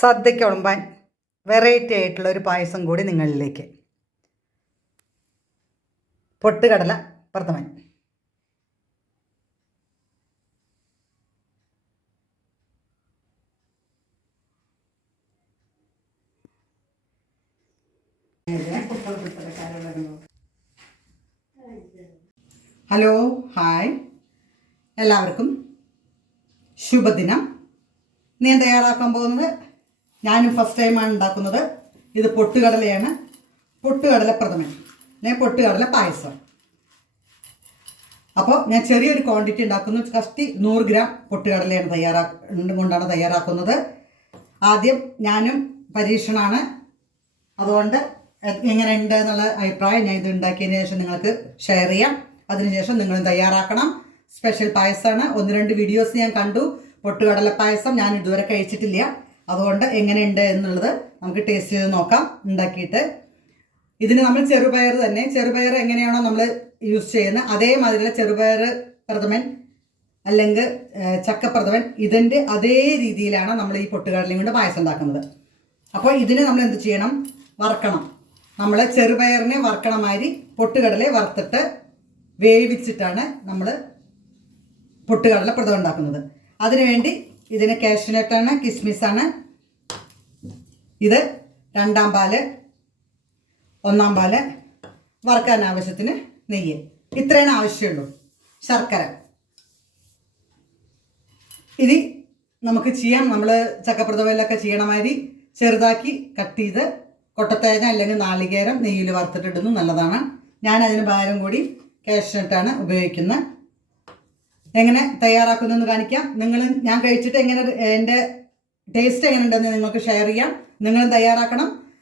സദ്യയ്ക്ക് ഉളമ്പാൻ variety ആയിട്ടുള്ള ഒരു പായസം കൂടി നിങ്ങളിലേക്ക്. പൊട്ടുകടല പ്രഥമൻ ഹലോ ഹായ്. എല്ലാവർക്കും ശുഭദിനം. ഞാൻ തയ്യാറാക്കാൻ പോകുന്നത്? ഞാനും ഫസ്റ്റ് ടൈമാണ് ഉണ്ടാക്കുന്നത്. ഇത് പൊട്ടുകടലയാണ്. പൊട്ടുകടല പ്രഥമൻ അല്ലെങ്കിൽ പൊട്ടുകടല പായസം. അപ്പോൾ ഞാൻ ചെറിയൊരു ക്വാണ്ടിറ്റി ഉണ്ടാക്കുന്നു. കഷ്ടി നൂറ് ഗ്രാം പൊട്ടുകടലയാണ് തയ്യാറാ കൊണ്ടാണ് തയ്യാറാക്കുന്നത്. ആദ്യം ഞാനും പരീക്ഷണമാണ് അതുകൊണ്ട് എങ്ങനെയുണ്ട് എന്നുള്ള അഭിപ്രായം ഞാൻ ഇത് ഉണ്ടാക്കിയതിന് ശേഷം നിങ്ങൾക്ക് ഷെയർ ചെയ്യാം. അതിനുശേഷം നിങ്ങളും തയ്യാറാക്കണം. സ്പെഷ്യൽ പായസമാണ് ഒന്ന് രണ്ട് വീഡിയോസ് ഞാൻ കണ്ടു. പൊട്ടുകടല പായസം ഞാൻ ഇതുവരെ കഴിച്ചിട്ടില്ല. അതുകൊണ്ട് എങ്ങനെയുണ്ട് എന്നുള്ളത് നമുക്ക് ടേസ്റ്റ് ചെയ്ത് നോക്കാം ഉണ്ടാക്കിയിട്ട്. ഇതിന് നമ്മൾ ചെറുപയർ തന്നെ ചെറുപയർ എങ്ങനെയാണോ നമ്മൾ യൂസ് ചെയ്യുന്നത് അതേമാതിരിയുള്ള ചെറുപയർ പ്രഥമൻ അല്ലെങ്കിൽ ചക്കപ്രഥമൻ ഇതിന്റെ അതേ രീതിയിലാണ് നമ്മൾ ഈ പൊട്ടുകടലയും കൊണ്ട് പായസം ഉണ്ടാക്കുന്നത്. അപ്പോൾ ഇതിന് നമ്മൾ എന്ത് ചെയ്യണം? വറക്കണം. നമ്മൾ ചെറുപയറിനെ വറക്കണ മാതിരി പൊട്ടുകടലെ വറുത്തിട്ട് വേവിച്ചിട്ടാണ് നമ്മൾ പൊട്ടുകടല പ്രഥമൻ ഉണ്ടാക്കുന്നത്. അതിനുവേണ്ടി ഇതിന് കാഷ്യൂനട്ടാണ് കിസ്മിസാണ്. ഇത് രണ്ടാം പാൽ ഒന്നാം പാൽ വറുക്കാൻ ആവശ്യത്തിന് നെയ്യ്. ഇത്രയാണ് ആവശ്യമുള്ളൂ. ശർക്കര. ഇനി നമുക്ക് ചെയ്യാം. നമ്മൾ ചക്കപ്രദമയിലൊക്കെ ചെയ്യണ മാതിരി ചെറുതാക്കി കട്ട് ചെയ്ത് കൊട്ടത്തേങ്ങ അല്ലെങ്കിൽ നാളികേരം നെയ്യിൽ വറുത്തിട്ടിടുന്നു നല്ലതാണ്. ഞാൻ അതിന് പകരം കൂടി കാഷ്നട്ടാണ് ഉപയോഗിക്കുന്നത്. എങ്ങനെ തയ്യാറാക്കുന്നതെന്ന് കാണിക്കാം. നിങ്ങൾ ഞാൻ കഴിച്ചിട്ട് എങ്ങനെ എന്റെ ടേസ്റ്റ് എങ്ങനെ ഉണ്ടെന്ന് നിങ്ങൾക്ക് ഷെയർ ചെയ്യാം. നിങ്ങളും തയ്യാറാക്കണം.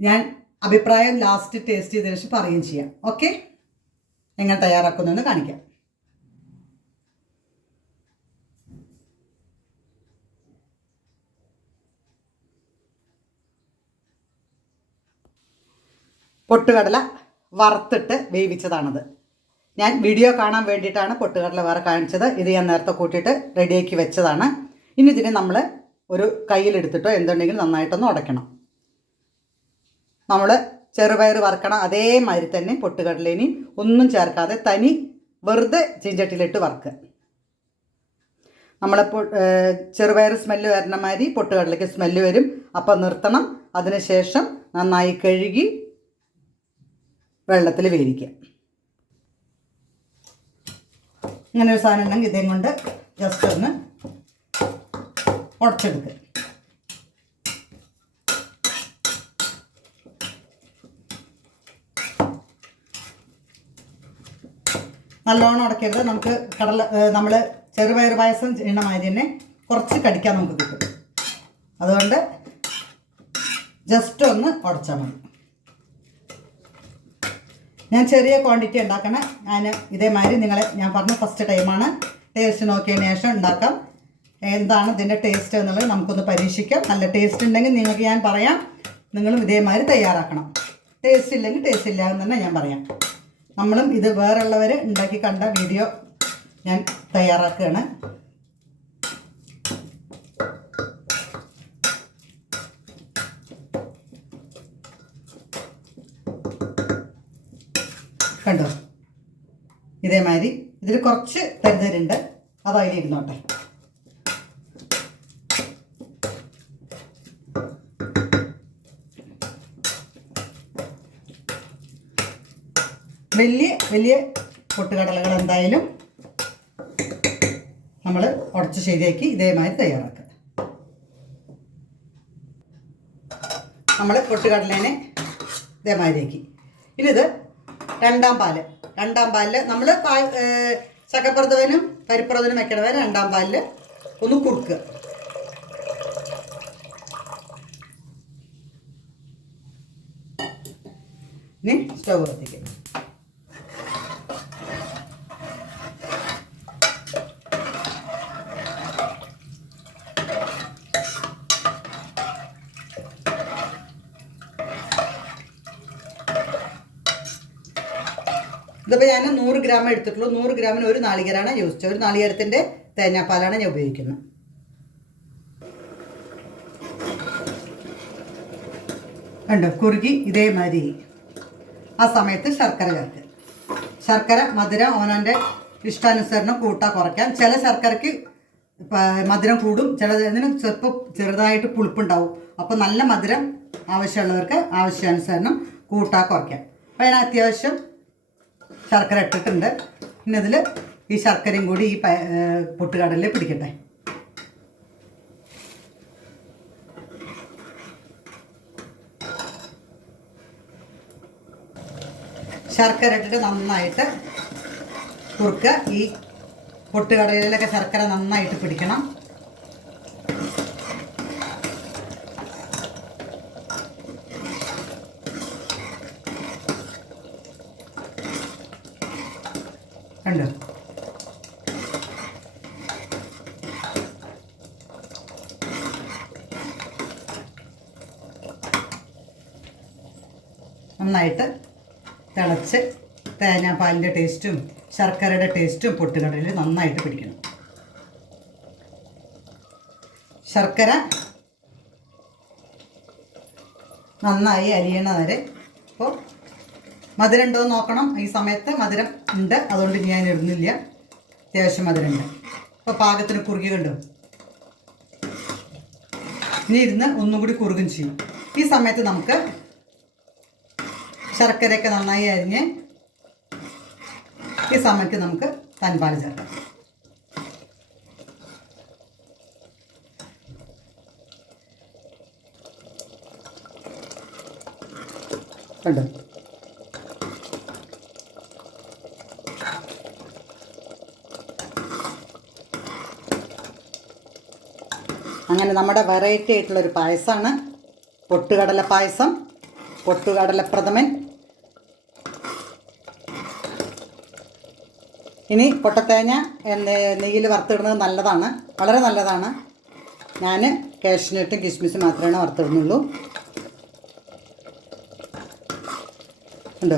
ഞാൻ അഭിപ്രായം ലാസ്റ്റ് ടേസ്റ്റ് ചെയ്തതിനു ശേഷം പറയുകയും ചെയ്യാം. ഓക്കെ എങ്ങനെ തയ്യാറാക്കുന്നതെന്ന് കാണിക്കാം. പൊട്ടുകടല വറുത്തിട്ട് വേവിച്ചതാണത്. ഞാൻ വീഡിയോ കാണാൻ വേണ്ടിയിട്ടാണ് പൊട്ടുകടല വേറെ കാണിച്ചത്. ഇത് ഞാൻ നേരത്തെ കൂട്ടിയിട്ട് റെഡിയാക്കി വെച്ചതാണ്. ഇനി ഇതിനെ നമ്മൾ ഒരു കയ്യിലെടുത്തിട്ടോ എന്തുണ്ടെങ്കിലും നന്നായിട്ടൊന്ന് ഉടയ്ക്കണം. നമ്മൾ ചെറുപയർ വറുക്കണം. അതേമാതിരി തന്നെ പൊട്ടുകടലേനെയും ഒന്നും ചേർക്കാതെ തനി വെറുതെ ചീഞ്ചട്ടിയിലിട്ട് വറുക്കുക. നമ്മളെ ചെറുപയർ സ്മെല്ല് വരുന്ന മാതിരി പൊട്ടുകടലയ്ക്ക് സ്മെല്ല് വരും. അപ്പം നിർത്തണം. അതിനുശേഷം നന്നായി കഴുകി വെള്ളത്തിൽ വേവിക്കുക. ഇങ്ങനെ ഒരു സാധനം ഉണ്ടെങ്കിൽ ഇതേം കൊണ്ട് ജസ്റ്റ് ഒന്ന് ഉടച്ചെടുക്കുക നല്ലോണം ഉടക്കരുത്. നമുക്ക് കടല നമ്മൾ ചെറുപയർ പായസം ചെയ്യണ മാതിരി തന്നെ കുറച്ച് കടിക്കാൻ നമുക്ക് കിട്ടും. അതുകൊണ്ട് ജസ്റ്റ് ഒന്ന് ഉടച്ചാൽ മതി. ഞാൻ ചെറിയ ക്വാണ്ടിറ്റി ഉണ്ടാക്കണം. ഞാൻ ഇതേമാതിരി നിങ്ങളെ ഞാൻ പറഞ്ഞ ഫസ്റ്റ് ടൈമാണ് ടേസ്റ്റ് നോക്കിയതിന് ശേഷം ഉണ്ടാക്കാം. എന്താണ് ഇതിന്റെ ടേസ്റ്റ് എന്നുള്ളത് നമുക്കൊന്ന് പരീക്ഷിക്കാം. നല്ല ടേസ്റ്റ് ഉണ്ടെങ്കിൽ നിങ്ങൾക്ക് ഞാൻ പറയാം. നിങ്ങളും ഇതേമാതിരി തയ്യാറാക്കണം. ടേസ്റ്റ് ഇല്ലെങ്കിൽ ടേസ്റ്റ് ഇല്ല എന്ന് തന്നെ ഞാൻ പറയാം. നമ്മളും ഇത് വേറുള്ളവർ ഉണ്ടാക്കി കണ്ട വീഡിയോ ഞാൻ തയ്യാറാക്കുകയാണ്. കണ്ടോ? ഇതേമാതിരി. ഇതിൽ കുറച്ച് തരുതരുണ്ട്. അത് അതിലിരുന്നോട്ടെ. വലിയ വലിയ പൊട്ടുകടലകൾ എന്തായാലും നമ്മൾ ഉടച്ച് ശരിയാക്കി ഇതേമാതിരി തയ്യാറാക്കുക. നമ്മൾ പൊട്ടുകടലേനെ ഇതേമാതിരിയാക്കി. ഇനി ഇത് രണ്ടാം പാൽ. രണ്ടാം പാലിൽ നമ്മൾ ചക്കപ്പുറത്തവനും പരിപ്പുറത്തവനും വെക്കണവരെ രണ്ടാം പാലിൽ ഒന്ന് കുറുക്കുക ഇനി സ്റ്റവ് കത്തിക്കുക ഇതിപ്പോൾ ഞാൻ നൂറ് ഗ്രാം എടുത്തിട്ടുള്ളൂ. നൂറ് ഗ്രാമിന് ഒരു നാളികേരാണ് യൂസ് ചെയ്യുന്നത് ഒരു നാളികേരത്തിന്റെ തേങ്ങാപ്പാലാണ് ഞാൻ ഉപയോഗിക്കുന്നത്. ഉണ്ട് കുറുകി ഇതേമാതിരി. ആ സമയത്ത് ശർക്കര ചേർക്കുക. ശർക്കര മധുരം ഓനന്റെ ഇഷ്ടാനുസരണം കൂട്ടാ കുറയ്ക്കാം. ചില ശർക്കരയ്ക്ക് മധുരം കൂടും. ചിലതിന് ചെറുപ്പം ചെറുതായിട്ട് പുളിപ്പുണ്ടാവും. അപ്പോൾ നല്ല മധുരം ആവശ്യമുള്ളവർക്ക് ആവശ്യാനുസരണം കൂട്ടാ കുറയ്ക്കാം. അപ്പോൾ അതിന് അത്യാവശ്യം ശർക്കര ഇട്ടിട്ടുണ്ട്. പിന്നെ ഇതിൽ ഈ ശർക്കരയും കൂടി ഈ പൊട്ടുകടലിൽ പിടിക്കട്ടെ. ശർക്കര ഇട്ടിട്ട് നന്നായിട്ട് കുറുക്കുക ഈ പൊട്ടുകടലിലൊക്കെ ശർക്കര നന്നായിട്ട് പിടിക്കണം. കണ്ടോ? നന്നായിട്ട് തിളച്ച് തേങ്ങാപ്പാലിന്റെ ടേസ്റ്റും ശർക്കരയുടെ ടേസ്റ്റും പൊട്ടുകടലിൽ നന്നായിട്ട് പിടിക്കണം. ശർക്കര നന്നായി അരിയണ വരെ അപ്പോൾ മധുരം ഉണ്ടോ എന്ന് നോക്കണം. ഈ സമയത്ത് മധുരം ഉണ്ട്. അതുകൊണ്ട് ഞാൻ ഇടുന്നില്ല. അത്യാവശ്യം മധുരമുണ്ട് അപ്പോൾ പാകത്തിന് കുറുകി കണ്ടു? ഇനി ഇരുന്ന് ഒന്നും കൂടി കുറുകും ചെയ്യും. ഈ സമയത്ത് നമുക്ക് ശർക്കരയൊക്കെ നന്നായി അരിഞ്ഞ് ഈ സമയത്ത് നമുക്ക് തൻപാൽ ചേർക്കാം. കണ്ടോ? അങ്ങനെ നമ്മുടെ വെറൈറ്റി ആയിട്ടുള്ളൊരു പായസമാണ് പൊട്ടുകടല പായസം പൊട്ടുകടല പ്രഥമൻ. ഇനി പൊട്ടത്തേങ്ങ നെയ്യിൽ വറുത്തിടുന്നത് നല്ലതാണ്. വളരെ നല്ലതാണ്. ഞാൻ കാഷ്നട്ടും കിസ്മിസും മാത്രമേ വറുത്തിടുന്നുള്ളൂ. ഉണ്ടോ?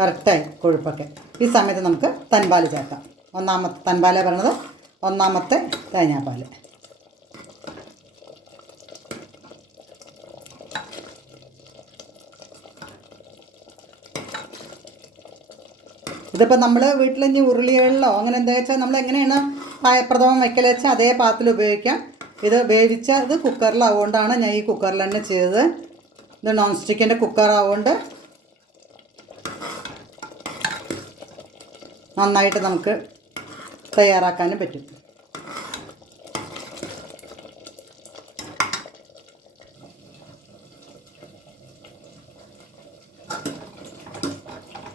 കറക്റ്റായി കൊഴുപ്പൊക്കെ. ഈ സമയത്ത് നമുക്ക് തൻപാൽ ചേർക്കാം. ഒന്നാമത്തെ തൻപാല പറഞ്ഞത്. ഒന്നാമത്തെ തേങ്ങാപ്പാൽ ഇതിപ്പോൾ നമ്മൾ വീട്ടിൽ ഇനി ഉരുളികളിലോ അങ്ങനെ എന്താ വെച്ചാൽ നമ്മൾ എങ്ങനെയാണ് പായപ്രഥമം വെക്കൽ വെച്ചാൽ അതേ പാത്രത്തിൽ ഉപയോഗിക്കാം. ഇത് വേവിച്ച ഇത് കുക്കറിലാവുകൊണ്ടാണ് ഞാൻ ഈ കുക്കറിൽ തന്നെ ചെയ്തത്. ഇത് നോൺ സ്റ്റിക്കിന്റെ കുക്കറാവുകൊണ്ട് നന്നായിട്ട് നമുക്ക് തയ്യാറാക്കാനും പറ്റും.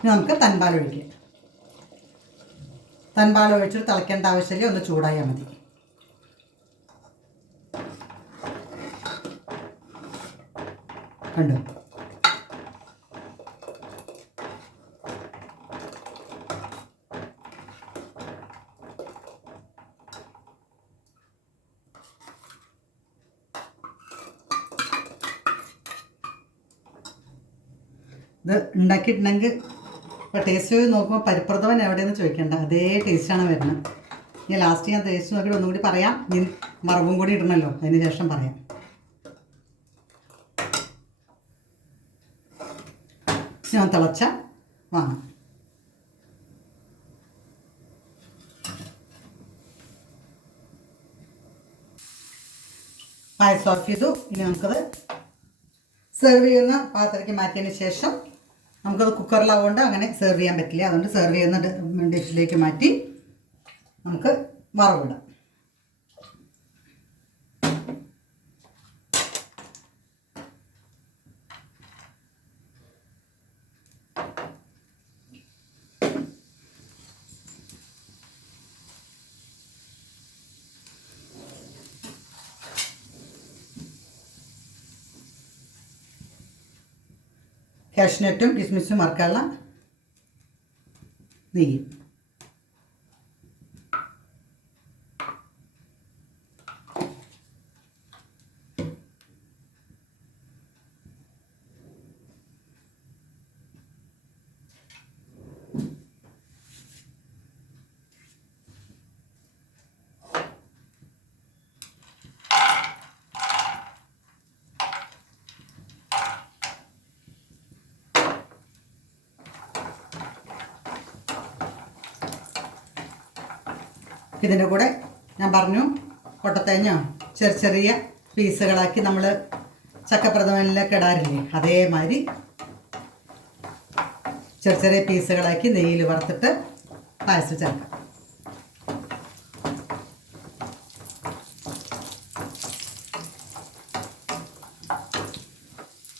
നമുക്ക് തൻപാൽ ഒഴിക്കാം. തൻപാൽ ഒഴിച്ചിട്ട് തിളയ്ക്കേണ്ട ആവശ്യമില്ല. ഒന്ന് ചൂടായാൽ മതി. കണ്ടു? ഇത് ഉണ്ടാക്കിയിട്ടുണ്ടെങ്കിൽ ഇപ്പോൾ ടേസ്റ്റ് ചെയ്ത് നോക്കുമ്പോൾ പരിപ്രഥമൻ എവിടെയെന്ന് ചോദിക്കേണ്ട. അതേ ടേസ്റ്റാണ് വരുന്നത്. ഇനി ലാസ്റ്റ് ഞാൻ ടേസ്റ്റ് നോക്കിയിട്ട് ഒന്നുകൂടി പറയാം. ഇനി മറവും കൂടി ഇടണമല്ലോ അതിന് ശേഷം പറയാം. ഞാൻ തിളച്ച വാങ്ങാം. പായസം ഓഫ് ചെയ്തു. ഇനി നമുക്കത് സെർവ് ചെയ്യുന്ന പാത്രത്തിലേക്ക് മാറ്റിയതിന് ശേഷം നമുക്കത് കുക്കറിലാവുകൊണ്ട് അങ്ങനെ സെർവ് ചെയ്യാൻ പറ്റില്ല. അതുകൊണ്ട് സെർവ് ചെയ്യുന്ന ഡിഷിലേക്ക് മാറ്റി നമുക്ക് വറവിടാം കാഷ്നട്ടും കിസ്മിസും വറുക്കാനുള്ള നെയ്യ് ഇതിന്റെ കൂടെ ഞാൻ പറഞ്ഞു കൊട്ടത്തേങ്ങയോ ചെറിയ ചെറിയ പീസുകളാക്കി നമ്മൾ ചക്കപ്രഥമനിലൊക്കെ ഇടാറില്ലേ? അതേമാതിരി ചെറിയ ചെറിയ പീസുകളാക്കി നെയ്യിൽ വറുത്തിട്ട് പായസം ചേർക്കാം.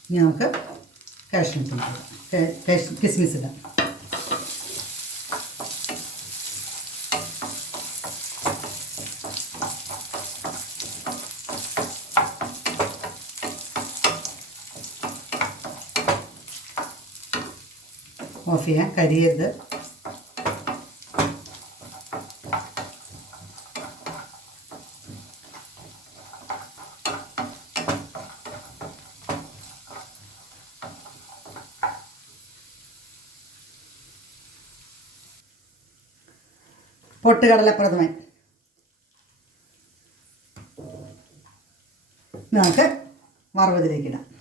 ഇനി നമുക്ക് കാഷ്മിസ് കിസ്മിസ് ഇടാം. ഓഫ് ചെയ്യാം കരിയരുത്. പൊട്ടുകടലപ്രഥമൻ നമുക്ക് വറവതിലേക്കിടാം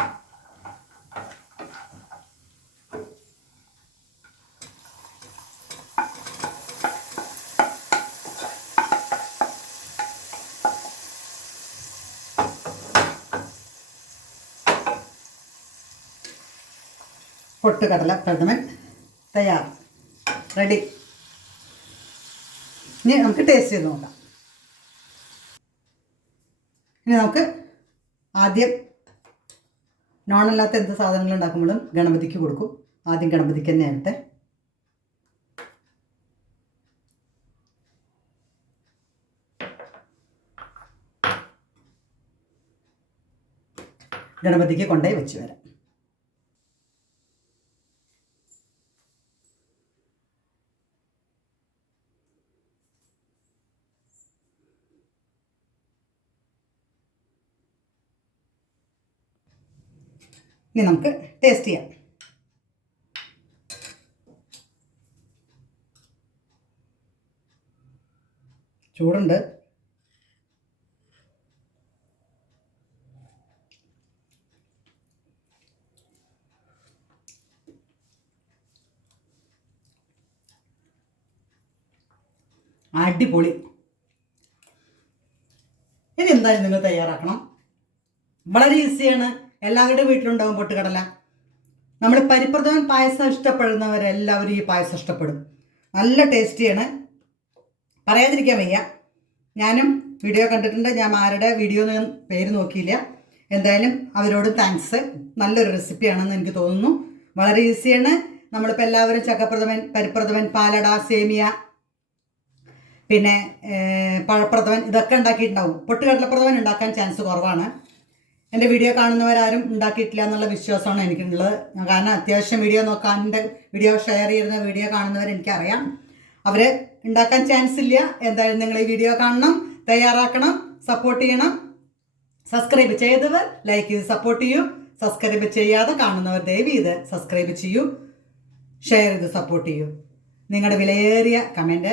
പൊട്ടുകടല പ്രഥമൻ തയ്യാർ. റെഡി ഇനി നമുക്ക് ടേസ്റ്റ് ചെയ്ത് നോക്കാം. ഇനി നമുക്ക് ആദ്യം നോണല്ലാത്ത എന്ത് സാധനങ്ങൾ ഉണ്ടാക്കുമ്പോഴും ഗണപതിക്ക് കൊടുക്കും. ആദ്യം ഗണപതിക്ക് തന്നെ ആയിട്ട് ഗണപതിക്ക് കൊണ്ടുപോയി വെച്ച് വരാം. ഇനി നമുക്ക് ടേസ്റ്റ് ചെയ്യാം. ചൂടുണ്ട്. അടിപൊളി. ഇനി എന്തായാലും നിങ്ങൾ തയ്യാറാക്കണം. വളരെ ഈസിയാണ് എല്ലാവരുടെയും വീട്ടിലുണ്ടാവും പൊട്ടുകടല. നമ്മൾ പരിപ്രഥമൻ പായസം ഇഷ്ടപ്പെടുന്നവരെല്ലാവരും ഈ പായസം ഇഷ്ടപ്പെടും. നല്ല ടേസ്റ്റിയാണ്. പറയാതിരിക്കാൻ വയ്യ. ഞാനും വീഡിയോ കണ്ടിട്ടുണ്ട്. ഞാൻ ആരുടെ വീഡിയോ ഒന്നും പേര് നോക്കിയില്ല. എന്തായാലും അവരോട് താങ്ക്സ് നല്ലൊരു റെസിപ്പിയാണെന്ന് എനിക്ക് തോന്നുന്നു. വളരെ ഈസിയാണ് നമ്മളിപ്പോൾ എല്ലാവരും ചക്കപ്രഥമൻ പരിപ്രഥമൻ പാലട സേമിയ പിന്നെ പഴപ്രഥമൻ ഇതൊക്കെ ഉണ്ടാക്കിയിട്ടുണ്ടാവും. പൊട്ടുകടലപ്രഥമൻ ഉണ്ടാക്കാൻ ചാൻസ് കുറവാണ്. എന്റെ വീഡിയോ കാണുന്നവരാരും ഉണ്ടാക്കിയിട്ടില്ല എന്നുള്ള വിശ്വാസമാണ് എനിക്കുള്ളത്. കാരണം അത്യാവശ്യം വീഡിയോ നോക്കാൻ എന്റെ വീഡിയോ ഷെയർ ചെയ്യുന്ന വീഡിയോ കാണുന്നവർ എനിക്കറിയാം. അവർ ഉണ്ടാക്കാൻ ചാൻസ് ഇല്ല. എന്തായാലും നിങ്ങൾ ഈ വീഡിയോ കാണണം തയ്യാറാക്കണം സപ്പോർട്ട് ചെയ്യണം. സബ്സ്ക്രൈബ് ചെയ്തവർ ലൈക്ക് ചെയ്ത് സപ്പോർട്ട് ചെയ്യൂ. സബ്സ്ക്രൈബ് ചെയ്യാതെ കാണുന്നവർ ദയവ് ചെയ്ത് സബ്സ്ക്രൈബ് ചെയ്യൂ. ഷെയർ ചെയ്ത് സപ്പോർട്ട് ചെയ്യൂ. നിങ്ങളുടെ വിലയേറിയ കമന്റ്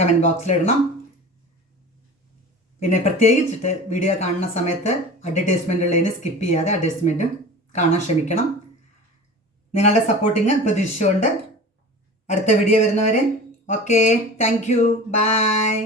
കമന്റ് ബോക്സിലിടണം പിന്നെ പ്രത്യേകിച്ചിട്ട് വീഡിയോ കാണുന്ന സമയത്ത് അഡ്വർടൈസ്മെന്റ് ഉള്ളതിന് സ്കിപ്പ് ചെയ്യാതെ അഡ്വർടൈസ്മെന്റും കാണാൻ ശ്രമിക്കണം. നിങ്ങളുടെ സപ്പോർട്ടിങ് പ്രതീക്ഷിച്ചുകൊണ്ട് അടുത്ത വീഡിയോ വരുന്നവരെ ഓക്കെ താങ്ക് യു ബൈ